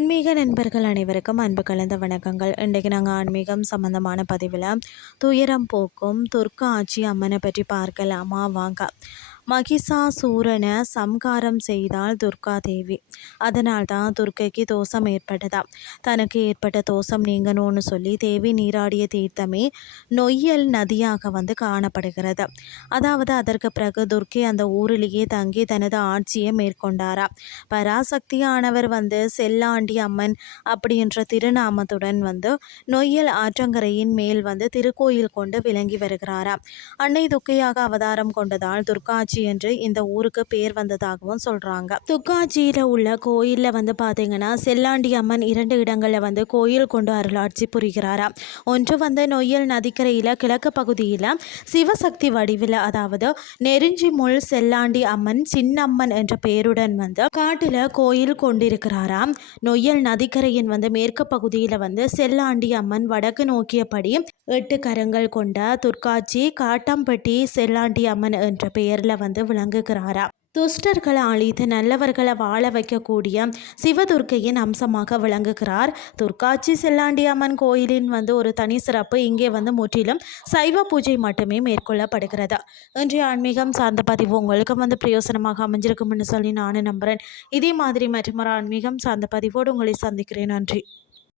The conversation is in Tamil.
ஆன்மீக நண்பர்கள் அனைவருக்கும் அன்பு கலந்த வணக்கங்கள். இன்றைக்கு நாங்கள் ஆன்மீகம் சம்பந்தமான பதிவில் துயரம் போக்கும் துர்க்கா ஆச்சி அம்மனை பற்றி பார்க்கலாமா வாங்க. மகிஷாசூரனை சம்காரம் செய்தால் துர்கா தேவி. அதனால் தான் துர்க்கைக்கு தோஷம் ஏற்பட்டதா. தனக்கு ஏற்பட்ட தோஷம் நீங்கணும்னு சொல்லி தேவி நீராடிய தீர்த்தமே நொய்யல் நதியாக காணப்படுகிறது. அதாவது அதற்கு பிறகு துர்க்கை அந்த ஊரிலேயே தங்கி தனது ஆட்சியை மேற்கொண்டாரா. பராசக்தியானவர் செல்லாண்டி அம்மன் அப்படின்ற திருநாமத்துடன் நொய்யல் ஆற்றங்கரையின் மேல் திருக்கோயில் கொண்டு விளங்கி வருகிறாரா. அன்னை துர்க்கையாக அவதாரம் கொண்டதால் துர்காட்சி என்று இந்த ஊருக்கு பேர் வந்ததாகவும் சொல்றாங்க. துர்காட்சியில உள்ள கோயில்ல பாத்தீங்கன்னா செல்லாண்டி அம்மன் 2 இடங்கள்ல கோயில் கொண்டு அருளாட்சி புரிகிறாரா. ஒன்று நொய்யல் நதிக்கரையில கிழக்கு பகுதியில சிவசக்தி வடிவில், அதாவது நெருஞ்சி முள் செல்லாண்டி அம்மன் சின்னம்மன் என்ற பெயருடன் காட்டுல கோயில் கொண்டிருக்கிறாராம். நொய்யல் நதிக்கரையின் மேற்கு பகுதியில செல்லாண்டி அம்மன் வடக்கு நோக்கியபடி 8 கரங்கள் கொண்ட துர்காட்சி காட்டம்பட்டி செல்லாண்டி அம்மன் என்ற பெயர்ல விளங்குகிறாரா. துஷ்டர்களை அழித்து நல்லவர்களை வாழ வைக்கக்கூடிய சிவதுர்க்கையின் அம்சமாக விளங்குகிறார். துர்காட்சி செல்லாண்டி அம்மன் கோயிலின் ஒரு தனி சிறப்பு, இங்கே முற்றிலும் சைவ பூஜை மட்டுமே மேற்கொள்ளப்படுகிறது. இன்றைய ஆன்மீகம் சார்ந்த பதிவு உங்களுக்கு பிரயோசனமாக அமைஞ்சிருக்கும்னு சொல்லி நானும் நம்புகிறேன். இதே மாதிரி மற்றொரு ஆன்மீகம் சார்ந்த பதிவோடு உங்களை சந்திக்கிறேன். நன்றி.